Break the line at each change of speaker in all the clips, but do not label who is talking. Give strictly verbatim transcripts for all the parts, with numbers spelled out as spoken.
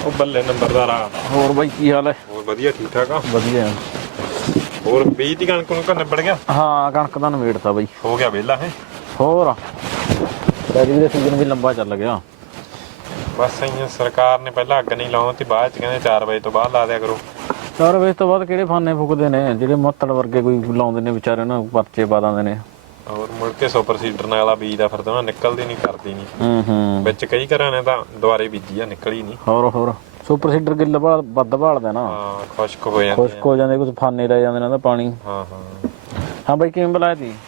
ਉਹ ਬੱਲੇ ਨੰਬਰਦਾਰ ਆ।
ਹੋਰ ਬਾਈ ਕੀ ਹਾਲ ਹੈ?
ਹੋਰ ਵਧੀਆ ਠੀਕ ਠਾਕ ਆ।
ਵਧੀਆ।
ਹੋਰ ਬੀਜ ਦੀ ਕਣਕ ਨੂੰ ਘਰ ਨਿਬੜ ਗਿਆ?
ਹਾਂ ਕਣਕ ਦਾ ਨਵੇੜਤਾ ਬਾਈ।
ਹੋ ਗਿਆ ਵਿਹਲਾ ਹੈ।
ਹੋਰ ਰੈਡੀ ਦਾ ਸੀਜ਼ਨ ਵੀ ਲੰਬਾ ਚੱਲ ਗਿਆ।
ਬਸ ਇੰਨੀ ਸਰਕਾਰ ਨੇ ਪਹਿਲਾਂ ਅੱਗ ਨਹੀਂ ਲਾਉਣੀ ਤੇ ਬਾਅਦ ਚ ਕਹਿੰਦੇ ਚਾਰ ਵਜੇ ਤੋਂ ਬਾਅਦ ਲਾ ਦਿਆ ਕਰੋ।
ਚਾਰ ਵਜੇ ਤੋਂ ਬਾਅਦ ਕਿਹੜੇ ਫਾਨੇ ਫੁੱਕਦੇ ਨੇ ਜਿਹੜੇ ਮੁੱਤੜ ਵਰਗੇ ਕੋਈ ਲਾਉਂਦੇ ਨੇ ਵਿਚਾਰੇ ਨਾ ਪਰਚੇ ਪਾ ਦਿੰਦੇ ਨੇ।
ਹੋਰ ਮੁੜ ਕੇ ਸੁਪਰ ਸੀਡਰ ਨਾਲ ਵਾਲਾ ਬੀਜ ਦਾ ਫਿਰ ਤਾਂ ਨਿਕਲਦੀ ਨਹੀਂ ਕਰਦੀ ਨਹੀਂ।
ਹੂੰ ਹੂੰ
ਵਿੱਚ ਕਈ ਘਰਾਂ ਨੇ ਤਾਂ ਦੁਬਾਰੇ ਬੀਜੀ ਆ ਨਿਕਲੀ ਨਹੀਂ।
ਹੋਰ ਹੋਰ ਸੁਪਰ ਸੀਡਰ ਗਿੱਲ ਭਾਲ ਵੱਧ ਭਾਲਦਾ ਨਾ।
ਹਾਂ ਖੁਸ਼ਕ ਹੋ ਜਾਂਦੇ
ਖੁਸ਼ਕ ਹੋ ਜਾਂਦੇ ਕੁਝ ਫਾਨੇ ਰਹਿ ਜਾਂਦੇ ਨੇ ਤਾਂ ਪਾਣੀ।
ਹਾਂ ਹਾਂ
ਹਾਂ ਬਾਈ ਕਿਵੇਂ ਬੁਲਾਇਆ ਤੀ?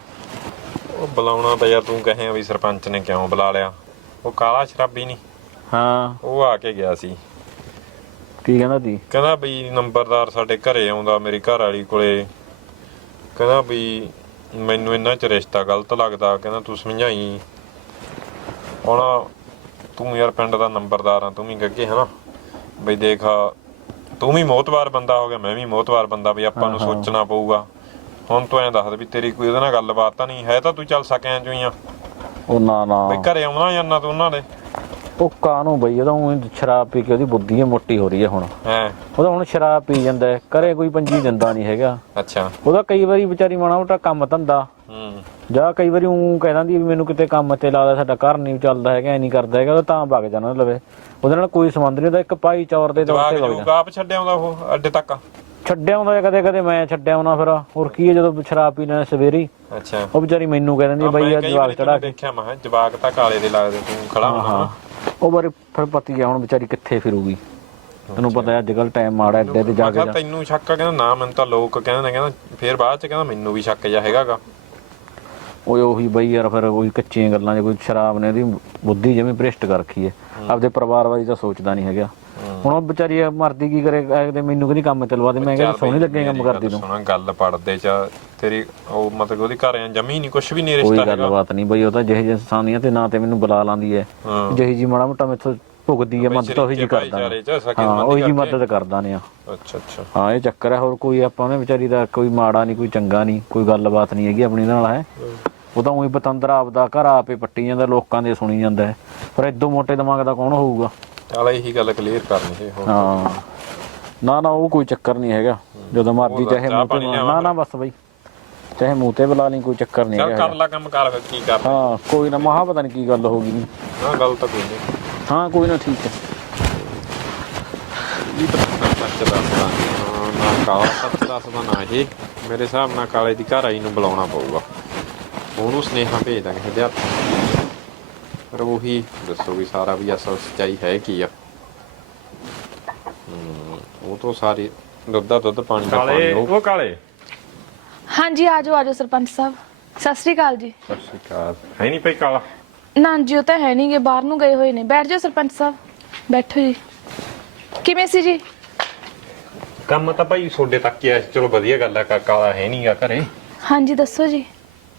ਉਹ ਬੁਲਾਉਣਾ ਤਾਂ ਯਾਰ ਤੂੰ ਕਹੇ ਵੀ ਸਰਪੰਚ ਨੇ ਕਿਉਂ ਬੁਲਾ ਲਿਆ। ਉਹ ਕਾਲਾ ਸ਼ਰਾਬੀ ਨਹੀਂ।
ਹਾਂ
ਉਹ ਆ ਕੇ ਗਿਆ ਸੀ।
ਕੀ ਕਹਿੰਦਾ ਤੀ?
ਕਹਿੰਦਾ ਵੀ ਨੰਬਰਦਾਰ ਸਾਡੇ ਘਰੇ ਆਉਂਦਾ ਮੇਰੀ ਘਰ ਵਾਲੀ ਕੋਲੇ। ਕਹਿੰਦਾ ਵੀ ਮੈਨੂੰ ਇਹਨਾਂ 'ਚ ਰਿਸ਼ਤਾ ਗਲਤ ਲੱਗਦਾ। ਕਹਿੰਦਾ ਤੂੰ ਸਮਝਾਈ ਹੁਣ ਤੂੰ ਯਾਰ ਪਿੰਡ ਦਾ ਨੰਬਰਦਾਰ ਆ ਤੂੰ ਵੀ ਗੱਗੇ ਹਨਾ ਬਈ ਦੇਖ ਤੂੰ ਵੀ ਮੋਹਤਵਾਰ ਬੰਦਾ ਹੋ ਗਿਆ ਮੈਂ ਵੀ ਮੋਹਤਵਾਰ ਬੰਦਾ ਵੀ ਆਪਾਂ ਨੂੰ ਸੋਚਣਾ ਪਊਗਾ। ਹੁਣ ਤੂੰ ਐਂ ਦੱਸ ਵੀ ਤੇਰੀ ਕੋਈ ਉਹਦੇ ਨਾਲ ਗੱਲਬਾਤ ਤਾਂ ਨਹੀਂ ਹੈ ਤਾਂ ਤੂੰ ਚੱਲ ਸਕਿਆ ਚੋਂ ਹੀ ਆ।
ਉਹ ਨਾ ਨਾ
ਬਈ ਘਰੇ ਆਉਣਾ ਜਾਂਦਾ ਤੂੰ ਉਹਨਾਂ ਦੇ।
ਉਹ ਕਾਹਨੂੰ ਬਈ ਉਹਦਾ ਊਂ ਸ਼ਰਾਬ ਪੀ ਕੇ ਉਹਦੀ ਬੁੱਧੀ ਮੋਟੀ ਹੋ ਰਹੀ ਹੈ ਹੁਣ।
ਹੈਂ
ਉਹਦਾ ਹੁਣ ਸ਼ਰਾਬ ਪੀ ਜਾਂਦਾ ਹੈ ਘਰੇ ਕੋਈ ਪੰਜੀ ਦਿੰਦਾ ਨਹੀਂ ਹੈਗਾ।
ਅੱਛਾ
ਉਹਦਾ ਕਈ ਵਾਰੀ ਵਿਚਾਰੀ ਮਾੜਾ ਮੋਟਾ ਕੰਮ ਧੰਦਾ
ਹੂੰ
ਜਾਂ ਕਈ ਵਾਰੀ ਊਂ ਕਹਿ ਦਿੰਦੀ ਵੀ ਮੈਨੂੰ ਕਿਤੇ ਕੰਮ ਤੇ ਲਾਦਾ ਸਾਡਾ ਘਰ ਨਹੀਂ ਚੱਲਦਾ ਹੈਗਾ ਐ ਨਹੀਂ ਕਰਦਾ ਹੈਗਾ ਤਾਂ ਵਗ ਜਾਣਾ ਲਵੇ। ਉਹਦੇ ਨਾਲ ਕੋਈ ਸੰਬੰਧ ਨਹੀਂ ਉਹਦਾ ਇੱਕ ਭਾਈਚਾਰ ਦੇ ਤੌਰ ਤੇ ਵਗ ਜਾਂਦਾ।
ਆਪ ਛੱਡਿਆ ਆਉਂਦਾ ਉਹ ਅੱਡੇ ਤੱਕ
ਛੱਡਿਆ ਆਉਂਦਾ ਕਦੇ ਕਦੇ ਮੈਂ ਛੱਡਿਆ ਆਉਣਾ ਫਿਰ ਹੋਰ ਕੀ ਹੈ ਜਦੋਂ ਸ਼ਰਾਬ ਪੀ ਲੈਣਾ ਸਵੇਰੀ।
ਅੱਛਾ
ਉਹ ਵਿਚਾਰੀ ਮੈਨੂੰ ਕਹਿ ਦਿੰਦੀ ਬਈ ਆ ਜਵਾਕ ਚੜਾ ਕੇ
ਦੇਖਿਆ ਮੈਂ ਜਵਾਕ ਤਾਂ ਕਾਲੇ ਦੇ ਲੱਗਦੇ ਤੂੰ ਖੜਾ ਹੋਣਾ।
ਉਹ ਬਾਰੇ ਫਿਰ ਪਤੀ ਆ ਹੁਣ ਵਿਚਾਰੀ ਕਿੱਥੇ ਫਿਰੂਗੀ ਤੈਨੂੰ ਪਤਾ ਅੱਜ ਕੱਲ ਟਾਈਮ ਮਾੜਾ ਐਡੇ ਤੇ ਜਾ ਕੇ
ਤੈਨੂੰ ਸ਼ੱਕ ਆ? ਕਹਿੰਦਾ ਨਾ ਮੈਨੂੰ ਤਾਂ ਲੋਕ ਕਹਿੰਦੇ ਨੇ ਕਹਿੰਦਾ ਫਿਰ ਬਾਅਦ ਚ ਕਹਿੰਦਾ ਮੈਨੂੰ ਵੀ ਸ਼ੱਕ ਜਾ ਹੈਗਾਗਾ।
ਉਹ ਉਹੀ ਬਈ ਯਾਰ ਫਿਰ ਉਹੀ ਕੱਚੀਆਂ ਗੱਲਾਂ ਜੇ ਕੋਈ ਸ਼ਰਾਬ ਨੇ ਉਹਦੀ ਬੁੱਧੀ ਜਿਵੇਂ ਭ੍ਰਿਸ਼ਟ ਕਰ ਰੱਖੀ ਹੈ ਆਪਦੇ ਪਰਿਵਾਰ ਬਾਰੇ ਤਾਂ ਸੋਚਦਾ ਨਹੀਂ ਹੈਗਾ। ਹੁਣ ਉਹ ਵਿਚਾਰੀ ਮਰਦੀ ਕੀ ਕਰੇ ਮੈਨੂੰ ਕਹਿੰਦੀ ਕੰਮ ਚਲਵਾ ਦੇ ਮੈਂ ਕਹਿੰਦਾ ਸੋਹਣੀ ਲੱਗੇ ਕੰਮ ਕਰਦੀ ਨੂੰ।
ਸੁਣਾ ਗੱਲ ਪੜਦੇ ਚ ਤੇਰੀ ਉਹ ਮਤਲਬ ਉਹਦੀ ਘਰ ਜਮੀ ਨਹੀਂ ਕੁਛ ਵੀ ਨਹੀਂ ਰਿਸ਼ਤਾ
ਕੋਈ ਗੱਲਬਾਤ ਨਹੀਂ ਬਈ ਉਹ ਤਾਂ ਜਿਹੇ ਜਿਹੇ ਇਨਸਾਨੀਆਂ ਤੇ ਨਾਂ ਤੇ ਮੈਨੂੰ ਬੁਲਾ ਲਾਂਦੀ ਹੈ ਜਿਹੀ ਜੀ ਮਾੜਾ ਮੋਟਾ ਮੈਥੋਂ ਭੁਗਦੀ ਹੈ ਮਦਦ ਉਹੀ ਜੀ ਕਰਦਾ ਹਾਂ ਉਹੀ ਜੀ ਮਦਦ ਕਰਦਾ ਨੇ।
ਅੱਛਾ ਅੱਛਾ
ਹਾਂ ਇਹ ਚੱਕਰ ਹੈ ਹੋਰ ਕੋਈ ਆਪਾਂ ਉਹਨੇ ਵਿਚਾਰੀ ਦਾ ਕੋਈ ਮਾੜਾ ਨਹੀਂ ਕੋਈ ਚੰਗਾ ਨਹੀਂ ਕੋਈ ਗੱਲਬਾਤ ਨਹੀਂ ਹੈਗੀ ਆਪਣੀ ਨਾਲ ਹੈ। ਉਹ ਤਾਂ ਉਹੀ ਪਤੰਦਰਾ ਆਪਦਾ ਘਰ ਆਪੇ ਪੱਟੀ ਜਾਂਦਾ ਲੋਕਾਂ ਦੇ ਸੁਣੀ ਜਾਂਦਾ ਪਰ ਏਦੋਂ ਮੋਟੇ ਦਿਮਾਗ ਦਾ ਕੌਣ ਹੋਊਗਾ।
ਚੱਲ ਇਹੀ ਗੱਲ ਕਲੀਅਰ ਕਰਨੀ ਸੀ।
ਹਾਂ ਨਾ ਨਾ ਉਹ ਕੋਈ ਚੱਕਰ ਨਹੀਂ ਹੈਗਾ ਜਦੋਂ ਮਰਜ਼ੀ ਚਾਹੇ ਮੂੰਹ ਤੇ ਨਾ ਨਾ ਬਸ ਬਈ ਚਾਹੇ ਮੂੰਹ ਤੇ ਬੁਲਾ ਲਈ ਕੋਈ ਚੱਕਰ ਨਹੀਂ ਹੈਗਾ।
ਕਰ ਲੈ ਕੰਮ ਕਰ ਕੀ ਕਰ
ਹਾਂ ਕੋਈ ਨਾ ਮਹਾ ਪਤਾ ਨਹੀਂ ਕੀ ਗੱਲ ਹੋ ਗਈ ਨਹੀਂ।
ਹਾਂ ਗੱਲ ਤਾਂ ਕੋਈ ਨਹੀਂ।
ਹਾਂ ਕੋਈ ਨਾ ਠੀਕ ਹੈ।
ਇਹ ਤਾਂ ਸੱਚ ਦੱਸਦਾ ਨਾ ਕਾਲਾ ਸੱਚ ਦੱਸਦਾ ਨਾ ਇਹ ਮੇਰੇ ਹਿਸਾਬ ਨਾਲ ਕਾਲੇ ਦੀ ਘਰ ਆਈ ਨੂੰ ਬੁਲਾਉਣਾ ਪਊਗਾ ਉਹਨੂੰ ਸੁਨੇਹਾ ਭੇਜ ਦਾਂਗੇ ਇਹਦੇ ਹੱਥ ਪਰ ਉਹੀ ਦੱਸੋ ਵੀ ਸਾਰਾ ਵੀ ਅਸਲ ਸੱਚਾਈ ਹੈ ਕੀ ਆ। ਉਹ ਤੋਂ ਸਾਰੇ ਦੁੱਧ ਦਾ ਦੁੱਧ ਪਾਣੀ ਦਾ ਪਾਣੀ। ਉਹ ਕਾਲੇ
ਹਾਂਜੀ ਆਜੋ ਆਜੋ ਸਰਪੰਚ ਸਾਹਿਬ ਸਤਿ ਸ੍ਰੀ ਅਕਾਲ ਜੀ।
ਸਤਿ ਸ਼੍ਰੀ ਅਕਾਲ। ਹੈ ਨਹੀਂ ਪਈ ਕਾਲਾ?
ਨਾ ਜੀ ਉਹ ਤਾਂ ਹੈ ਨਹੀਂ ਗੇ ਬਾਹਰ ਨੂੰ ਗਏ ਹੋਏ ਨੇ। ਬੈਠ ਜਾਓ ਸਰਪੰਚ ਸਾਹਿਬ ਬੈਠੋ ਜੀ। ਕਿਵੇਂ ਸੀ ਜੀ
ਕੰਮ? ਤਾਂ ਭਾਈ ਤੁਹਾਡੇ ਤੱਕ ਹੀ ਆ ਚਲੋ ਵਧੀਆ ਗੱਲ ਆ। ਕਾਲਾ ਹੈ ਨਹੀਂਗਾ ਘਰੇ?
ਹਾਂਜੀ ਦੱਸੋ ਜੀ।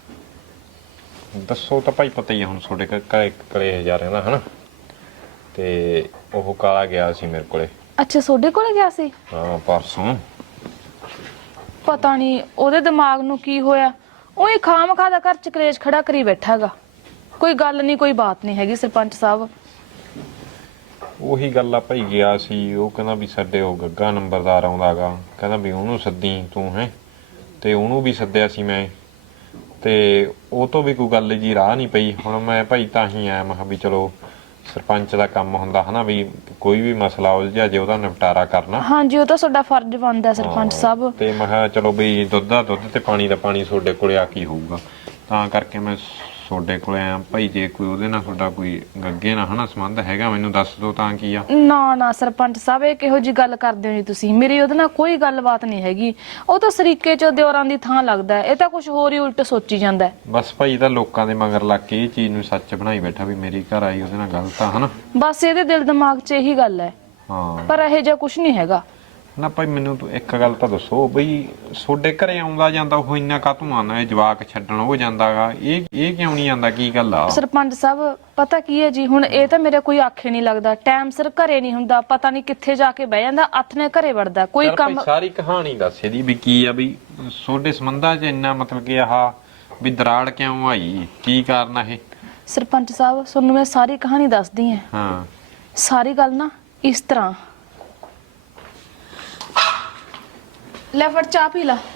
ਦੱਸੋ ਤਾਂ ਭਾਈ ਪਤਾ ਹੀ ਆ ਹੁਣ ਤੁਹਾਡੇ ਘਰੇ ਕਲੇ ਜਾ ਰਿਹਾ ਹਨਾ ਤੇ ਉਹ ਕਾਲਾ ਗਿਆ ਸੀ ਮੇਰੇ ਕੋਲੇ।
ਅੱਛਾ ਤੁਹਾਡੇ ਕੋਲ ਗਿਆ ਸੀ?
ਹਾਂ ਪਰਸੋਂ।
ਪਤਾ ਨਹੀਂ ਉਹਦੇ ਦਿਮਾਗ ਨੂੰ ਕੀ ਹੋਇਆ ਉਹੀ ਖਾਮ ਖਾ ਦਾ ਘਰ ਚ ਕਲੇਸ਼ ਖੜਾ ਕਰੀ ਬੈਠਾਗਾ। ਕੋਈ ਗੱਲ ਨਹੀਂ ਕੋਈ ਬਾਤ ਨਹੀਂ ਹੈਗੀ ਸਰਪੰਚ ਸਾਹਿਬ।
ਉਹੀ ਗੱਲ ਆ ਭਾਈ ਗਿਆ ਸੀ ਉਹ ਕਹਿੰਦਾ ਵੀ ਸਾਡੇ ਉਹ ਗੱਗਾ ਨੰਬਰਦਾਰ ਆਉਂਦਾਗਾ ਕਹਿੰਦਾ ਵੀ ਉਹਨੂੰ ਸੱਦੀ ਤੂੰ ਹੈ ਤੇ ਉਹਨੂੰ ਵੀ ਸੱਦਿਆ ਸੀ ਮੈਂ ਤੇ ਉਹ ਤੋਂ ਵੀ ਕੋਈ ਗੱਲ ਜੀ ਰਾਹ ਨਹੀਂ ਪਈ। ਹੁਣ ਮੈਂ ਭਾਈ ਤਾਂ ਹੀ ਆਇਆ ਮੈਂ ਕਿਹਾ ਵੀ ਚਲੋ ਸਰਪੰਚ ਦਾ ਕੰਮ ਹੁੰਦਾ ਹਨਾ ਵੀ ਕੋਈ ਵੀ ਮਸਲਾ ਉਲਝਿਆ ਜੇ ਉਹਦਾ ਨਿਪਟਾਰਾ ਕਰਨਾ।
ਹਾਂਜੀ ਉਹ ਤਾਂ ਤੁਹਾਡਾ ਫਰਜ਼ ਬਣਦਾ ਸਰਪੰਚ ਸਾਹਿਬ।
ਤੇ ਮੈਂ ਕਿਹਾ ਚਲੋ ਵੀ ਦੁੱਧ ਦਾ ਦੁੱਧ ਤੇ ਪਾਣੀ ਦਾ ਪਾਣੀ ਤੁਹਾਡੇ ਕੋਲੇ ਆ ਕੀ ਹੋਊਗਾ ਤਾਂ ਕਰਕੇ ਮੈਂ ਤੁਹਾਡੇ ਕੋਲੇ ਆਇਆ ਭਾਈ। ਜੇ ਕੋਈ ਉਹਦੇ ਨਾਲ ਤੁਹਾਡਾ ਕੋਈ ਗੱਗੇ ਨਾਲ ਹਨਾ ਸੰਬੰਧ ਹੈਗਾ ਮੈਨੂੰ ਦੱਸ ਦਿਓ ਤਾਂ ਕੀ ਆ।
ਨਾ ਨਾ ਸਰਪੰਚ ਸਾਹਿਬ ਇਹ ਕਿਹੋ ਜੀ ਗੱਲ ਕਰਦੇ ਹੋ ਜੀ ਤੁਸੀਂ? ਮੇਰੀ ਉਹਦੇ ਨਾਲ ਕੋਈ ਗੱਲਬਾਤ ਨਹੀਂ ਹੈਗੀ। ਉਹ ਤਾਂ ਸਰੀਕੇ ਚ ਦਿਓਰਾਂ ਦੀ ਥਾਂ ਲੱਗਦਾ ਇਹ ਤਾਂ ਕੁਝ ਹੋਰ ਹੀ ਉਲਟ ਸੋਚੀ ਜਾਂਦਾ।
ਬਸ ਭਾਈ ਤਾਂ ਲੋਕਾਂ ਦੇ ਮਗਰ ਲੱਗ ਕੇ ਇਹ ਚੀਜ਼ ਨੂੰ ਸੱਚ ਬਣਾਈ ਬੈਠਾ ਵੀ ਮੇਰੀ ਘਰ ਆਈ ਉਹਦੇ ਨਾਲ ਗਲਤ ਆ ਹਨਾ। ਬਸ
ਇਹਦੇ ਦਿਲ ਦਿਮਾਗ 'ਚ ਇਹੀ ਗੱਲ ਹੈ।
ਹਾਂ
ਪਰ ਇਹੋ ਜਿਹਾ ਕੁਝ ਨਹੀਂ ਹੈਗਾ
ਨਾ ਭਾਈ। ਮੈਨੂੰ ਤੂੰ ਇੱਕ ਗੱਲ ਤਾਂ ਦੱਸੋ ਬਈ ਤੁਹਾਡੇ ਘਰੇ ਆਉਂਦਾ ਜਾਂਦਾ ਉਹ ਇੰਨਾ ਕਾਹਤੋਂ ਆਉਂਦਾ? ਇਹ ਜਵਾਕ ਛੱਡਣ ਉਹ ਜਾਂਦਾਗਾ ਇਹ ਇਹ ਕਿਉਂ ਨਹੀਂ ਆਉਂਦਾ? ਕੀ ਗੱਲ ਆ?
ਸਰਪੰਚ ਸਾਹਿਬ ਪਤਾ ਕੀ ਹੈ ਜੀ ਹੁਣ ਇਹ ਤਾਂ ਮੇਰੇ ਕੋਈ ਆਖੇ ਨਹੀਂ ਲੱਗਦਾ ਟਾਈਮ ਸਿਰ ਘਰੇ ਨਹੀਂ ਹੁੰਦਾ ਪਤਾ ਨਹੀਂ ਕਿੱਥੇ ਜਾ ਕੇ ਬਹਿ ਜਾਂਦਾ ਹੱਥ ਨੇ ਘਰੇ ਵੜਦਾ ਕੋਈ ਕੰਮ।
ਸਾਰੀ ਕਹਾਣੀ ਦੱਸ ਇਹਦੀ ਵੀ ਕੀ ਆ ਵੀ ਤੁਹਾਡੇ ਸੰਬੰਧਾਂ 'ਚ ਇੰਨਾ ਮਤਲਬ ਕਿ ਆਹ ਵੀ ਦਰਾੜ ਕਿਉਂ ਆਈ ਕੀ ਕਾਰਨ ਆ ਇਹ?
ਸਰਪੰਚ ਸਾਹਿਬ ਤੁਹਾਨੂੰ ਮੈਂ ਸਾਰੀ ਕਹਾਣੀ ਦੱਸਦੀ ਹਾਂ।
ਹਾਂ
ਸਾਰੀ ਗੱਲ ਨਾ ਇਸ ਤਰ੍ਹਾਂ ਲੈ ਫੜ ਚਾਹ ਪੀ ਲਾ।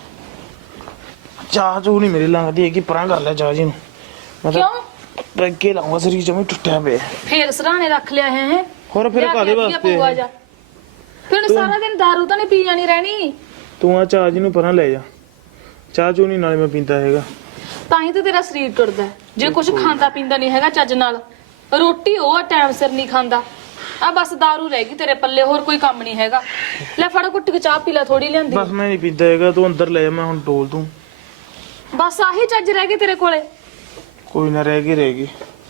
ਚਾਹ ਚੂ ਨਹੀਂ ਮੇਰੀ ਲੰਘਦੀ ਹੈਗੀ, ਪਰਾਂ ਕਰ ਲੈ ਚਾਹ ਜੀ ਨੂੰ। ਮੈਂ ਤਾਂ
ਕਿਉਂ
ਅੱਗੇ ਲਾਉਂਗਾ, ਸਰੀਰ ਜਮੀ ਟੁੱਟਿਆ ਪਿਆ।
ਫੇਰ ਸਰਾਣੇ ਰੱਖ ਲਿਆ ਹੈ ਹੈ
ਹੋਰ ਫਿਰ ਕਾਹਦੇ ਵਾਸਤੇ?
ਫਿਰ ਸਾਰਾ ਦਿਨ ਦਾਰੂ ਤਾਂ ਨਹੀਂ ਪੀ ਜਾਣੀ ਰਹਿਣੀ।
ਤੂੰ ਆ ਚਾਹ ਜੀ ਨੂੰ ਪਰਾਂ ਲੈ ਜਾ, ਚਾਹ ਚੂ ਨਹੀਂ ਨਾਲੇ ਮੈਂ ਪੀਂਦਾ ਹੈਗਾ।
ਤਾਂ ਹੀ ਤਾਂ ਤੇਰਾ ਸਰੀਰ ਟੁੱਟਦਾ ਹੈ। ਜੇ ਕੁਝ ਖਾਂਦਾ ਪੀਂਦਾ ਨਹੀਂ ਹੈਗਾ ਚੱਜ ਨਾਲ, ਰੋਟੀ ਉਹ ਟਾਈਮ ਸਿਰ ਨਹੀਂ ਖਾਂਦਾ, ਆ ਬਸ ਦਾਰੂ ਰਹਿ ਗਈ ਤੇਰੇ ਪੱਲੇ, ਹੋਰ ਕੋਈ ਕੰਮ ਨਹੀਂ ਹੈਗਾ। ਲੈ ਫੜ ਘੁੱਟ ਕੇ ਚਾਹ ਪੀ ਲੈ, ਥੋੜੀ ਲਿਆਂਦੀ।
ਬਸ ਮੈਂ ਨਹੀਂ ਪੀਂਦਾ ਹੈਗਾ, ਤੂੰ ਅੰਦਰ ਲੈ ਜਾ, ਮੈਂ ਹੁਣ ਡੋਲ ਦੂੰ।
ਬਸ ਆਹੀ ਚੱਜ ਰਹਿ ਗਏ ਤੇਰੇ ਕੋਲੇ।
ਕੋਈ ਨਾ, ਰਹਿ ਗਈ ਰਹਿ ਗਈ।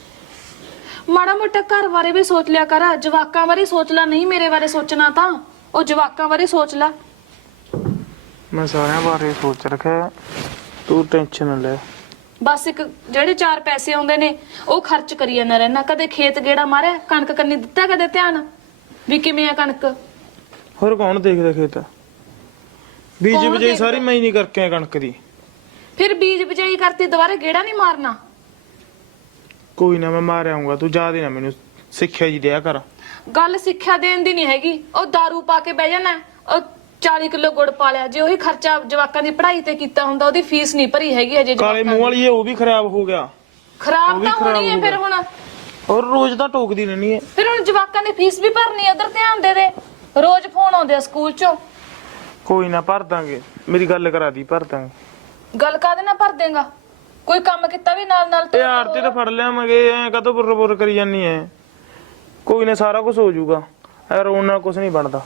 ਮਾੜਾ ਮੋਟਾ ਘਰ ਬਾਰੇ ਵੀ ਸੋਚ ਲਿਆ ਕਰ, ਜਵਾਕਾਂ ਬਾਰੇ ਸੋਚ ਲੈ। ਨਹੀਂ ਮੇਰੇ ਬਾਰੇ ਸੋਚਣਾ ਤਾਂ ਉਹ ਜਵਾਕਾਂ ਬਾਰੇ ਸੋਚ ਲੈ।
ਮੈਂ ਸਾਰਿਆਂ ਬਾਰੇ ਸੋਚ ਰੱਖਿਆ, ਤੂੰ ਟੈਨਸ਼ਨ ਨਾ ਲੈ।
ਬਸ ਇੱਕ ਜਿਹੜੇ ਚਾਰ ਪੈਸੇ ਆਉਂਦੇ ਨੇ ਉਹ ਖਰਚ ਕਰੀ ਜਾਂਦਾ ਰਹਿਣਾ। ਕਦੇ ਖੇਤ ਗੇੜਾ ਮਾਰਿਆ, ਕਣਕ ਕੰਨੀ ਦਿੱਤਾ ਕਦੇ ਧਿਆਨ ਵੀ ਕਿਵੇਂ ਆ ਕਣਕ?
ਹੋਰ ਕੌਣ ਦੇਖਦਾ ਖੇਤ? ਬੀਜ
ਕੌਣ
ਬਜਾਈ
ਦੇਖਦਾ?
ਸਾਰੀ ਮੈਂ ਹੀ ਨਹੀਂ ਕਰਕੇ ਆਇਆ ਕਣਕ ਦੀ।
ਫਿਰ ਬੀਜ ਬਿਜਾਈ ਕਰਤੀ ਦੁਬਾਰੇ ਗੇੜਾ ਨਹੀਂ ਮਾਰਨਾ।
ਕੋਈ ਨਾ, ਮੈਂ ਮਾਰ ਆਉਂਗਾ, ਤੂੰ ਜਾ ਦੇ ਨਾ ਮੈਨੂੰ ਸਿੱਖਿਆ ਜੀ ਦਿਆ ਕਰ।
ਗੱਲ ਸਿੱਖਿਆ ਦੇਣ ਦੀ ਨਹੀਂ ਹੈਗੀ। ਉਹ दारू ਪਾ ਕੇ ਬਹਿ ਜਾਣਾ, ਉਹ ਚਾਲੀ ਕਿਲੋ ਗੁੜ ਪਾ ਲਿਆ। ਜੇ ਉਹੀ ਖਰਚਾ ਜਵਾਕਾਂ ਦੀ ਪੜ੍ਹਾਈ ਤੇ ਕੀਤਾ ਹੁੰਦਾ, ਉਹਦੀ ਫੀਸ ਨਹੀਂ ਭਰੀ ਹੈਗੀ ਅਜੇ।
ਕਾਲੇ ਮੂੰਹ ਵਾਲੀ ਉਹ ਵੀ ਖਰਾਬ ਹੋ ਗਿਆ।
ਖਰਾਬ ਤਾਂ ਹੋਣੀ ਹੈ ਫਿਰ ਹੁਣ।
ਹੋਰ ਰੋਜ਼ ਤਾਂ ਟੋਕਦੀ ਰਹਿਣੀ ਹੈ।
ਫਿਰ ਹੁਣ ਜਵਾਕਾਂ ਦੀ ਫੀਸ ਵੀ ਭਰਨੀ ਹੈ, ਉਧਰ ਧਿਆਨ ਦੇ ਦੇ। ਰੋਜ਼ ਫੋਨ ਆਉਂਦੇ ਆ ਸਕੂਲ ਚੋਂ।
ਕੋਈ ਨਾ, ਭਰ ਦਾਂਗੇ, ਮੇਰੀ ਗੱਲ ਕਰਾ ਦੀ, ਭਰ ਦਾਂਗੇ।
ਗੱਲ ਕਾਹਦੇ ਨਾਲ ਭਰ ਦੇਗਾ? ਕੋਈ ਕੰਮ ਕੀਤਾ ਵੀ ਨਾਲ ਨਾਲ
ਇਹ ਆਰਤੀ ਤਾਂ ਫੜ ਲਿਆਵਾਂਗੇ, ਐ ਕਾਹਤੋਂ ਬੁਰ ਬੁਰ ਕਰੀ ਜਾਨੀ ਐ? ਕੋਈ ਨਾ, ਸਾਰਾ ਕੁਝ ਹੋ ਜਾਊਗਾ, ਐ ਰੋਣ ਨਾਲ ਕੁਝ ਨਹੀਂ ਬਣਦਾ।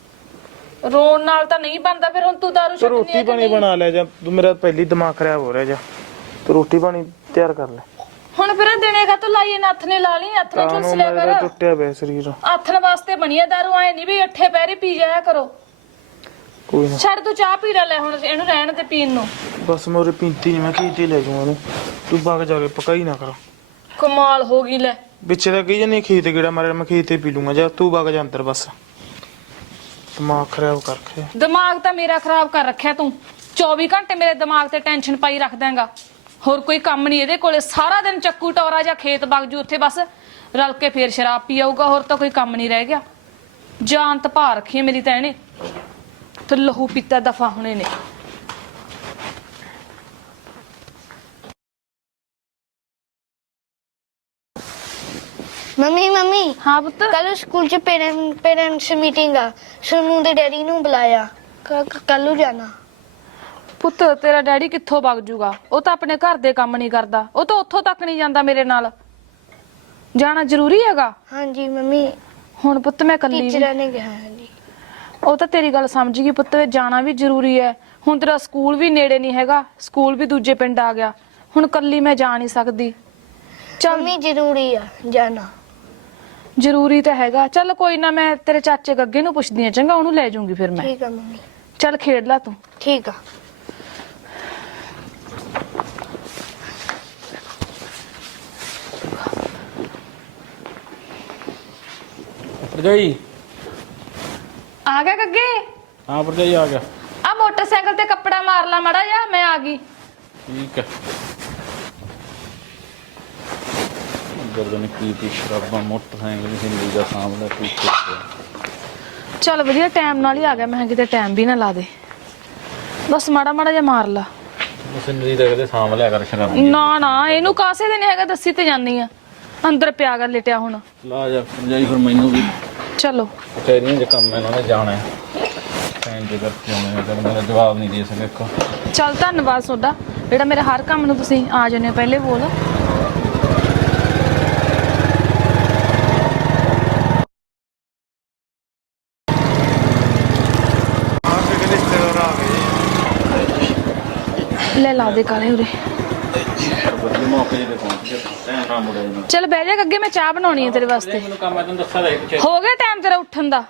ਰੋਣ ਨਾਲ ਤਾਂ ਨਹੀਂ ਬਣਦਾ। ਫਿਰ ਹੁਣ ਤੂੰ ਦਾਰੂ
ਤੂੰ
ਛੱਡਣੀ
ਰੋਟੀ
ਹੈ
ਪਾਣੀ ਬਣਾ ਲੈ, ਜਾ ਤੂੰ, ਮੇਰਾ ਪਹਿਲੀ ਦਿਮਾਗ ਖਰਾਬ ਹੋ ਰਿਹਾ। ਜਾ ਤੂੰ ਰੋਟੀ ਪਾਣੀ ਤਿਆਰ ਕਰ ਲੈ।
ਹੁਣ ਫਿਰ ਦੇਣੇਗਾ ਤੂੰ ਲਾਈਏ ਨੱਥ ਨੇ ਲਾ ਲਈ, ਹੱਥ ਨਾਲ ਝੁਲਸ ਲਿਆ
ਮੇਰਾ
ਕਰ।
ਟੁੱਟਿਆ ਪਿਆ ਸਰੀਰ।
ਆਥਣ ਵਾਸਤੇ ਬਣੀ ਆ ਦਾਰੂ, ਆਏ ਨਹੀਂ ਵੀ ਅੱਠੇ ਪੈਰੀ ਪੀ ਜਾਇਆ ਕਰੋ।
ਕੋਈ ਨਾ,
ਛੱਡ ਤੂੰ ਚਾਹ ਪੀ ਲੈ ਹੁਣ, ਇਹਨੂੰ ਰਹਿਣ ਤੇ ਪੀਣ ਨੂੰ।
ਬਸ ਮੋਰੇ ਪੀਂਤੀ ਨਹੀਂ, ਮੈਂ ਖੇਤੇ ਲੈ ਜਾਊਂ ਉਹਨੂੰ। ਤੂੰ ਬਾਗ ਜਾ ਕੇ ਪਕਾਈ ਨਾ ਕਰ।
ਕਮਾਲ ਹੋ ਗਈ ਲੈ।
ਪਿੱਛੇ ਤਾਂ ਕਹੀ ਜਾਨੀ ਖੇਤ ਗੇੜਾ ਮਾਰਿਆ, ਮੈਂ ਖੇਤੇ ਪੀ ਲੂੰਗਾ। ਜਾ ਤੂੰ ਬਾਗ ਜਾ ਅੰਦਰ, ਬਸ ਦਿਮਾਗ ਖਰਾਬ ਕਰ ਰੱਖਿਆ।
ਦਿਮਾਗ ਤਾਂ ਮੇਰਾ ਖਰਾਬ ਕਰ ਰੱਖਿਆ ਤੂੰ। ਚੌਵੀ ਘੰਟੇ ਮੇਰੇ ਦਿਮਾਗ ਤੇ ਟੈਨਸ਼ਨ ਪਾਈ ਰੱਖ ਦੇਂਗਾ। ਹੋਰ ਕੋਈ ਕੰਮ ਨਹੀਂ ਇਹਦੇ ਕੋਲੇ। ਸਾਰਾ ਦਿਨ ਚੱਕੂ ਟੌਰਾ ਜਾਂ ਖੇਤ ਵਗ ਜੂ, ਉੱਥੇ ਬਸ ਰਲ ਕੇ ਫੇਰ ਸ਼ਰਾਬ ਪੀ ਆਊਗਾ। ਹੋਰ ਤਾਂ ਕੋਈ ਕੰਮ ਨਹੀਂ ਰਹਿ ਗਿਆ। ਜਾਨ ਤਾਂ ਭਾ ਰੱਖੀ ਮੇਰੀ ਤਾਂ ਇਹਨੇ, ਤੇ ਲਹੂ ਪੀਤਾ ਦਫਾ ਹੋਣੇ ਨੇ।
ਮੰਮੀ ਮੰਮੀ
ਹਾਂ ਪੁੱਤ।
ਕੱਲ ਸਕੂਲ ਚ ਪੇਰੈਂਟ ਪੇਰੈਂਟਸ ਮੀਟਿੰਗ ਆ, ਸੋਨੂ ਦੇ ਡੈਡੀ ਨੂੰ ਬੁਲਾਇਆ। ਕੱਲ ਨੂੰ ਜਾਣਾ।
ਪੁੱਤ ਤੇਰਾ ਡੈਡੀ ਕਿੱਥੋਂ ਵਗ ਜੂਗਾ? ਉਹ ਤਾਂ ਆਪਣੇ ਘਰ ਦੇ ਕੰਮ ਨਹੀਂ ਕਰਦਾ। ਉਹ ਤਾਂ ਉੱਥੋਂ ਤੱਕ ਨਹੀਂ ਜਾਂਦਾ ਮੇਰੇ ਨਾਲ। ਜਾਣਾ ਜ਼ਰੂਰੀ ਹੈਗਾ?
ਹਾਂਜੀ ਮੰਮੀ,
ਹੁਣ ਪੁੱਤ ਮੈਂ ਇਕੱਲੀ ਵੀ-
ਟੀਚਰਾਂ ਨੇ ਕਿਹਾ ਹੈ ਜੀ।
ਉਹ ਤਾਂ ਤੇਰੀ ਗੱਲ ਸਮਝ ਗਈ ਪੁੱਤ, ਜਾਣਾ ਵੀ ਜ਼ਰੂਰੀ ਹੈ। ਹੁਣ ਤੇਰਾ ਸਕੂਲ ਵੀ ਨੇੜੇ ਨਹੀਂ ਹੈਗਾ, ਸਕੂਲ ਵੀ ਦੂਜੇ ਪਿੰਡ ਆ ਗਿਆ। ਹੁਣ ਇਕੱਲੀ ਮੈਂ ਜਾ ਨਹੀਂ ਸਕਦੀ। ਚੱਲ
ਮੰਮੀ ਜ਼ਰੂਰੀ ਆ ਜਾਣਾ।
ਜ਼ਰੂਰੀ ਤਾਂ ਹੈਗਾ। ਚੱਲ ਕੋਈ ਨਾ, ਮੈਂ ਤੇਰੇ ਚਾਚੇ ਗੱਗੇ ਨੂੰ ਪੁੱਛਦੀ ਆ, ਚੰਗਾ? ਉਹਨੂੰ ਲੈ ਜਾਊਂਗੀ ਫਿਰ ਮੈਂ।
ਠੀਕ ਆ ਮੰਮੀ।
ਚੱਲ ਖੇਡ ਲੈ ਤੂੰ।
ਠੀਕ ਆ।
ਭਰਜਾਈ
ਆ ਗਿਆ ਗੱਗੇ?
ਹਾਂ ਭਰਜਾਈ ਆ ਗਿਆ।
ਆ ਮੋਟਰਸਾਈਕਲ ਤੇ ਕੱਪੜਾ ਮਾਰ ਲਾ ਮੜਾ ਜਾ, ਮੈਂ ਆ ਗਈ।
ਠੀਕ ਹੈ। ਗਰਦਨ ਕੀ ਪੀ ਸ਼ਰਾਬਾਂ, ਮੋਟਰਸਾਈਕਲ ਦੀ ਹਿੰਦੀ ਦਾ ਸਾਹਮਣੇ ਪੀਛੇ।
ਚੱਲ ਵਧੀਆ, ਟਾਈਮ ਨਾਲ ਹੀ ਆ ਗਿਆ। ਮੈਂ ਕਿਤੇ ਟਾਈਮ ਵੀ ਨਾ ਲਾ ਦੇ, ਬਸ ਮਾੜਾ ਮਾੜਾ ਜਿਹਾ ਮਾਰ ਲਾ।
ਸਿੰਦਰੀ ਦਾ ਕਦੇ ਸਾਂਭ ਲਿਆ ਕਰ ਸ਼ਰਾਬ।
ਨਾ ਨਾ, ਇਹਨੂੰ ਕਾਸੇ ਦੇ ਨਹੀਂ ਹੈਗਾ, ਦੱਸੀ ਤੇ ਜਾਂਦੀ ਆ। ਅੰਦਰ ਪਿਆ ਕਰ ਲਿਟਿਆ ਹੁਣ।
ਲਾ ਜਾ ਭਰਜਾਈ, ਫਿਰ ਮੈਨੂੰ ਵੀ
ਚਲੋ
ਕਚਹਿਰੀਆਂ 'ਚ ਕੰਮ ਇਹਨਾਂ ਨੇ ਜਾਣਾ ਹੈ। ਟਾਈਮ ਤੇ ਕਰਕੇ ਆਉਣਾ ਹੈ, ਮੇਰਾ ਜਵਾਬ ਨਹੀਂ ਦੇ ਸਕਿਆ ਇੱਕ।
ਚੱਲ ਧੰਨਵਾਦ ਤੁਹਾਡਾ, ਜਿਹੜਾ ਮੇਰੇ ਹਰ ਕੰਮ ਨੂੰ ਤੁਸੀਂ ਆ ਜਾਂਦੇ ਹੋ ਪਹਿਲੇ ਬੋਲ। ਲੈ ਲਾ ਦੇ ਕਾਲੇ ਉਰੇ।
ਵਧੀਆ ਮੌਕੇ ਜਿਹੇ ਤੇ ਪਹੁੰਚ ਗਿਆ, ਟਾਈਮ ਨਾਲ ਮੁੜਿਆ ਜਾਣਾ।
ਚੱਲ ਬਹਿ ਜਾ ਅੱਗੇ, ਮੈਂ ਚਾਹ ਬਣਾਉਣੀ ਹੈ ਤੇਰੇ ਵਾਸਤੇ।
ਮੈਨੂੰ ਕੰਮ ਹੈ, ਤੈਨੂੰ ਦੱਸਿਆ ਤਾਂ ਹੈ ਕਚਹਿਰੀ।
ਹੋ ਗਿਆ ਟਾਈਮ ਤੇਰਾ ਉੱਠਣ ਦਾ?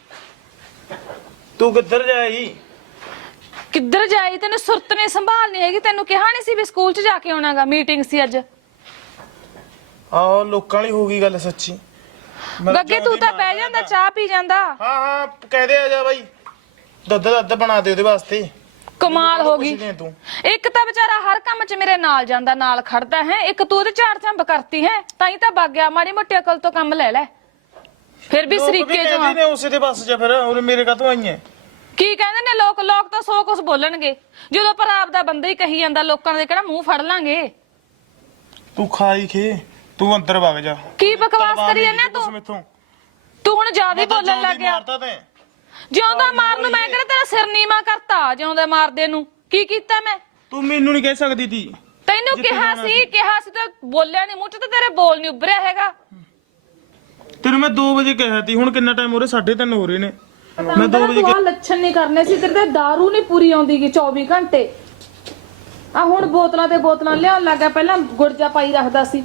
ਤੂੰ ਕਿੱਧਰ ਜਾਈ?
ਕਿੱਧਰ ਜਾਈ? ਤੈਨੂੰ ਸੁਰਤ ਨੇ ਸੰਭਾਲਣੀ ਹੈਗੀ। ਤੈਨੂੰ ਕਿਹਾ ਨਹੀਂ ਸੀ ਵੀ ਸਕੂਲ 'ਚ ਜਾ ਕੇ ਆਉਣਾਗਾ, ਮੀਟਿੰਗ ਸੀ ਅੱਜ।
ਆਹੋ, ਲੋਕਾਂ ਵਾਲੀ ਹੋ ਗਈ ਗੱਲ ਸੱਚੀ।
ਗੱਗੇ ਤੂੰ ਤਾਂ ਬਹਿ ਜਾਂਦਾ, ਚਾਹ ਪੀ ਜਾਂਦਾ।
ਹਾਂ ਹਾਂ, ਕਹਦੇ ਆ ਜਾ ਬਾਈ, ਦੁੱਧ ਦੁੱਧ ਬਣਾ ਦੇ ਉਹਦੇ ਵਾਸਤੇ।
ਕਮਾਲ ਹੋ ਗਈ।
ਪੁੱਛਦੇ ਤੂੰ
ਇੱਕ ਤਾਂ ਵਿਚਾਰਾ ਹਰ ਕੰਮ 'ਚ ਮੇਰੇ ਨਾਲ ਜਾਂਦਾ, ਨਾਲ ਖੜਦਾ ਹੈ। ਇੱਕ ਤੂੰ ਉਹਦੇ ਝਾੜ ਝੰਬ ਕਰਤੀ ਹੈ, ਤਾਂ ਹੀ ਤਾਂ ਵਗ ਗਿਆ। ਮਾੜੀ ਮੋਟੀ ਅਕਲ ਤੋਂ ਕੰਮ ਲੈ ਲੈ। ਫਿਰ ਵੀ
ਲੋਕ
ਸਰੀਕੇ
ਵੀ
ਚ
ਕਹਿੰਦੇ ਨੇ ਉਸੇ ਦੇ ਬੱਸ 'ਚ ਫਿਰ ਉਹ ਮੇਰੇ ਕਾਹਤੋਂ ਆਈਆਂ
ਕੀ ਕਹਿੰਦੇ ਨੇ ਲੋਕ ਲੋਕ ਤਾਂ ਸੌ ਕੁਛ ਬੋਲਣਗੇ ਜਦੋਂ ਪਰ ਆਪ ਦਾ ਬੰਦਾ ਹੀ ਕਹੀ ਜਾਂਦਾ ਲੋਕਾਂ ਦੇ ਕਿਹੜਾ ਮੂੰਹ ਫੜ ਲਾਂਗੇ।
ਤੂੰ ਖਾਈ ਖੇ ਤੂੰ ਅੰਦਰ ਵਗ ਜਾ
ਕੀ ਬਕਵਾਸ ਕਰੀ ਜਾਂਦਾ ਤੂੰ
ਮੈਥੋਂ
ਤੂੰ ਹੁਣ ਜ਼ਿਆਦਾ ਹੀ ਬੋਲਣ ਲੱਗ ਗਿਆ।
ਮਾਰਦਾ ਤੈਂ
ਜਿਉਂਦਾ ਮਾਰਨ ਨੂੰ ਮੈਂ ਕਿਹੜਾ ਤੇਰਾ ਸਿਰ ਨੀਵਾ ਕਰਤਾ ਜਿਉਂਦਾ ਮਾਰਦੇ ਨੂੰ ਕੀ ਕੀਤਾ ਮੈਂ
ਤੂੰ ਮੈਨੂੰ ਨਹੀਂ ਕਹਿ ਸਕਦੀ ਤੀ
ਤੈਨੂੰ ਕਿਹਾ ਸੀ ਕਿਹਾ ਸੀ ਤਾਂ ਬੋਲਿਆ ਨਹੀਂ ਮੂੰਹ ਚ ਤਾਂ ਤੇਰੇ ਬੋਲ ਨਹੀਂ ਉੱਭਰਿਆ ਹੈਗਾ।
ਤੈਨੂੰ ਮੈਂ ਦੋ ਵਜੇ ਕਿਹਾ ਸੀ ਹੁਣ ਕਿੰਨਾ ਟਾਈਮ ਹੋ ਰਿਹਾ ਸਾਢੇ ਤਿੰਨ ਹੋ ਰਹੇ ਨੇ ਮੈਂ ਦੋ ਵਜੇ
ਤੂੰ ਆਹ ਲੱਛਣ ਨਹੀਂ ਕਰਨੇ ਸੀ ਤੇਰੇ ਤੇ ਦਾਰੂ ਨਹੀਂ ਪੂਰੀ ਆਉਂਦੀ ਗੀ ਚੌਵੀ ਘੰਟੇ ਆ ਹੁਣ ਬੋਤਲਾਂ ਤੇ ਬੋਤਲਾਂ ਲਿਆਉਣ ਲੱਗਾ ਪਹਿਲਾਂ ਗੁੜਜਾ ਪਾਈ ਰੱਖਦਾ ਸੀ।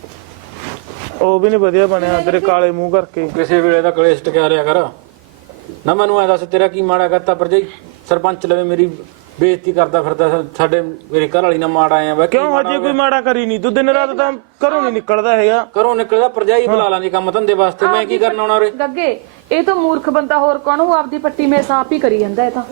ਉਹ ਵੀ ਨਹੀਂ ਵਧੀਆ ਬਣਿਆ ਤੇਰੇ ਕਾਲੇ ਮੂੰਹ ਕਰਕੇ
ਕਿਸੇ ਵੇਲੇ ਦਾ ਕਲੇਸ਼ ਟਕਿਆ ਰਿਆ ਕਰ ਨਾ। ਮੈਨੂੰ ਐ ਦੱਸ ਤੇਰਾ ਕੀ ਮਾੜਾ ਕਰਤਾ ਭਰਜਾਈ? ਸਰਪੰਚ ਲਵੇ ਮੇਰੀ ਬੇਇੱਜ਼ਤੀ ਕਰਦਾ ਫਿਰਦਾ ਸਾਡੇ ਮੇਰੇ ਘਰ ਵਾਲੀ ਨਾਲ ਮਾੜਾ ਆਇਆ ਵਾ।
ਕਿਉਂ ਹਜੇ ਕੋਈ ਮਾੜਾ ਕਰੀ ਨਹੀਂ ਤੂੰ ਦਿਨ ਰਾਤ ਤਾਂ ਘਰੋਂ ਨਹੀਂ ਨਿਕਲਦਾ ਹੈਗਾ।
ਘਰੋਂ ਨਿਕਲਦਾ ਭਰਜਾਈ ਬੁਲਾ ਲਾਂਦੀ ਕੰਮ ਧੰਦੇ ਵਾਸਤੇ ਮੈਂ ਕੀ ਕਰਨਾ ਉਹਨਾਂ ਰੇ।
ਗੱਗੇ ਇਹ ਤਾਂ ਮੂਰਖ ਬੰਦਾ ਹੋਰ ਕੌਣ ਉਹ ਆਪਦੀ ਪੱਟੀ ਮੇ ਸਾਪ ਹੀ ਕਰੀ ਜਾਂਦਾ ਇਹ ਤਾਂ।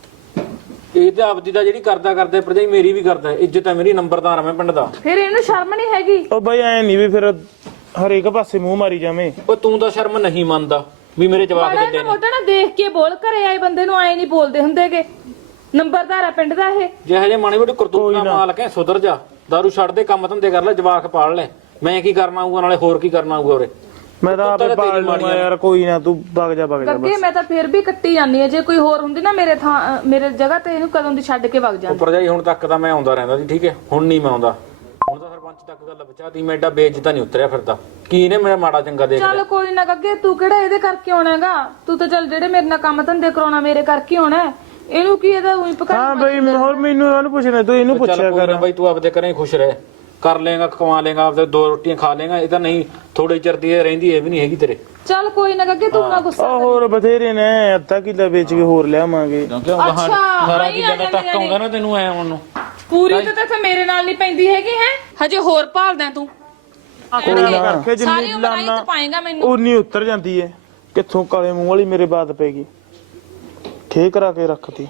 ਇਹ ਤੇ ਆਪਦੀ ਦਾ ਜਿਹੜੀ ਕਰਦਾ ਕਰਦੇ ਭਰਜਾਈ ਮੇਰੀ ਵੀ ਕਰਦਾ ਇੱਜ਼ਤ ਹੈ ਮੇਰੀ ਨੰਬਰਦਾਰ ਆ ਮੈਂ ਪਿੰਡ ਦਾ।
ਫਿਰ ਇਹਨੂੰ ਸ਼ਰਮ ਨਹੀਂ ਹੈਗੀ?
ਉਹ ਬਈ ਐ ਨਹੀਂ ਵੀ ਫਿਰ ਹਰੇਕ ਪਾਸੇ ਮੂੰਹ ਮਾਰੀ ਜਾਵੇਂ।
ਉਹ ਤੂੰ ਤਾਂ ਸ਼ਰਮ ਨਹੀਂ ਮੰਨਦਾ ਵੀ ਮੇਰੇ ਜਵਾਕ
ਬੜਾ
ਦਿੰਦੇ
ਨਾ
ਨੇ।
ਮੋਟਾ ਨਾ ਦੇਖ ਕੇ ਬੋਲ ਘਰੇ ਆਏ ਬੰਦੇ ਨੂੰ ਆਏ ਨਹੀਂ ਬੋਲਦੇ ਹੁੰਦੇਗੇ। ਨੰਬਰਦਾਰ ਆ ਪਿੰਡ ਦਾ ਇਹ।
ਜਿਹੇ ਜਿਹੇ ਮਾੜੀ ਮੋਟੀ ਕਰਤੂਤ ਦਾ ਮਾਲਕ ਹੈ ਸੁਧਰ ਜਾ ਦਾਰੂ ਛੱਡ ਦੇ ਕੰਮ ਧੰਦੇ ਕਰ ਲੈ ਜਵਾਕ ਪਾਲ ਲੈ। ਮੈਂ ਕੀ ਕਰਨਾ ਆਊਗਾ ਨਾਲੇ ਹੋਰ ਕੀ ਕਰਨਾ ਆਊਗਾ ਉਰੇ।
ਮੈਂ ਤਾਂ ਆਪੇ ਬਾਲ ਲੂੰਗਾ ਯਾਰ ਕੋਈ ਨਾ ਤੂੰ ਵਗ ਜਾ ਵਗ ਜਾ
ਗੱਗੇ ਮੈਂ ਤਾਂ ਫਿਰ ਵੀ ਕੱਟੀ ਜਾਂਦੀ ਆ ਜੇ ਕੋਈ ਹੋਰ ਹੁੰਦੀ ਨਾ ਮੇਰੇ ਥਾਂ ਅ, ਮੇਰੇ ਜਗ੍ਹਾ ਤੇ ਇਹਨੂੰ ਕਦੋਂ ਦੀ ਛੱਡ ਕੇ ਵਗ
ਉਹ
ਜਾਂਦੀ।
ਭਰਜਾਈ ਹੁਣ ਤੱਕ ਤਾਂ ਮੈਂ ਆਉਂਦਾ ਰਹਿੰਦਾ ਸੀ ਠੀਕ ਹੈ ਹੁਣ ਨਹੀਂ ਮੈਂ ਆਉਂਦਾ। ਹੁਣ ਤਾਂ ਸਰਪੰਚ ਤੱਕ ਗੱਲ ਬਚਾਤੀ ਮੈਂ ਏਡਾ ਬੇਇੱਜ਼ਤ ਨਹੀਂ ਉਤਰਿਆ ਫਿਰਦਾ ਕੀ ਨੇ ਮੇਰਾ ਮਾੜਾ ਚੰਗਾ ਦੇਖ
ਚੱਲ
ਲਿਆ।
ਕੋਈ ਨਾ ਗੱਗੇ ਤੂੰ ਕਿਹੜਾ ਇਹਦੇ ਕਰਕੇ ਆਉਣਾਗਾ ਤੂੰ ਤਾਂ ਚੱਲ ਜਿਹੜੇ ਮੇਰੇ ਨਾਲ ਕੰਮ ਧੰਦੇ ਕਰਾਉਣਾ ਮੇਰੇ ਕਰਕੇ ਆਉਣਾ ਹੈ। ਇਹਨੂੰ ਕੀ ਇਹਦਾ ਉਹੀ ਪਕਾ।
ਹਾਂ ਬਈ ਹੋਰ ਮੈਨੂੰ ਉਹਨੂੰ ਪੁੱਛਣਾ ਤੂੰ ਇਹਨੂੰ ਪੁੱਛਿਆ
ਚੱਲ ਕੋਈ
ਕਰ
ਨਾ ਬਾਈ ਤੂੰ ਆਪਦੇ ਘਰੇ ਖੁਸ਼ ਰਹਿ ਕਰ ਲੇਗਾ ਕਮਾ ਲੇਗਾ ਆਪਦੇ ਦੋ ਰੋਟੀਆਂ ਖਾ ਲੇਗਾ। ਇਹ ਤਾਂ ਨਹੀਂ ਥੋੜੇ ਚਿਰ ਦੀ ਇਹ ਰਹਿੰਦੀ ਇਹ ਵੀ ਨਹੀਂ ਹੈਗੀ ਤੇਰੇ।
ਚੱਲ ਕੋਈ ਨਾ ਗੱਗੇ ਤੂੰ ਨਾ ਗੁੱਸਾ
ਉਹ ਹੋਰ ਬਥੇਰੇ ਨੇ ਅੱਧਾ ਕਿੱਲਾ ਵੇਚ ਕੇ ਹੋਰ ਲਿਆਵਾਂਗੇ।
ਅੱਛਾ
ਸਾਰਾ
ਨਹੀਂ
ਕੀ ਜਿਆਦਾ ਤੱਕ ਆਉਂਦਾ ਨਾ ਤੈਨੂੰ ਐ ਆਉਣ ਨੂੰ।
ਪੂਰੀ ਤਾਂ ਤੇ ਮੇਰੇ ਨਾਲ ਨਹੀਂ ਪੈਂਦੀ ਹੈਗੀ ਹੈ ਹਜੇ ਹੋਰ ਭਾਲਦਾ ਤੂੰ।
ਕੋਈ ਨਾ ਕਰਕੇ
ਸਾਰੀ
ਜਿੰਨੀ
ਉਮਰ ਆਈ
ਲਾਨਾ
ਤਾਂ ਪਾਏਗਾ ਮੈਨੂੰ।
ਉਨੀ ਉਤਰ ਜਾਂਦੀ ਏ ਕਿੱਥੋਂ ਕਾਲੇ ਮੂੰਹ ਵਾਲੀ ਮੇਰੇ ਬਾਤ ਪੈ ਗਈ ਠੇ ਕਰਾ ਕੇ ਰੱਖਤੀ।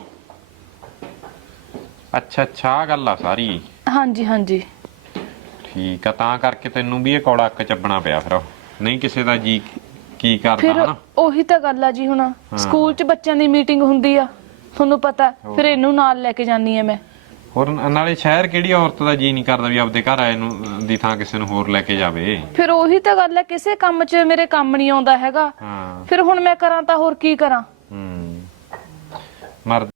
ਅੱਛਾ ਅੱਛਾ ਆਹ ਗੱਲ ਆ ਸਾਰੀ।
ਹਾਂਜੀ ਹਾਂਜੀ
ਠੀਕ ਆ ਤਾਂ ਕਰਕੇ ਤੈਨੂੰ ਵੀ ਇਹ ਕੌੜਾ ਅੱਕ ਚੱਬਣਾ ਪਿਆ ਫਿਰ ਨਹੀਂ ਕਿਸੇ ਦਾ ਜੀ ਕੀ ਕਰਦਾ
ਫਿਰ
ਹਨਾ।
ਉਹੀ ਤਾਂ ਗੱਲ ਆ ਜੀ ਹੁਣ ਸਕੂਲ 'ਚ ਬੱਚਿਆਂ ਦੀ ਮੀਟਿੰਗ ਹੁੰਦੀ ਆ ਤੁਹਾਨੂੰ ਪਤਾ ਫਿਰ ਇਹਨੂੰ ਨਾਲ ਲੈ ਕੇ ਜਾਨੀ ਆ ਮੈਂ।
ਹੋਰ ਨਾਲੇ ਸ਼ਹਿਰ ਕਿਹੜੀ ਔਰਤ ਦਾ ਜੀ ਨਹੀਂ ਕਰਦਾ ਵੀ ਆਪਦੇ ਘਰ ਆਏ ਨੂੰ ਦੀ ਥਾਂ ਕਿਸੇ ਨੂੰ ਹੋਰ ਲੈ ਕੇ ਜਾਵੇ।
ਫਿਰ ਉਹੀ ਤਾਂ ਗੱਲ ਹੈ ਕਿਸੇ ਕੰਮ 'ਚ ਮੇਰੇ ਕੰਮ ਨਹੀਂ ਆਉਂਦਾ ਹੈਗਾ।
ਹਾਂ
ਫਿਰ ਹੁਣ ਮੈਂ ਕਰਾਂ ਤਾਂ ਹੋਰ ਕੀ ਕਰਾਂ।
ਹੂੰ ਮਰ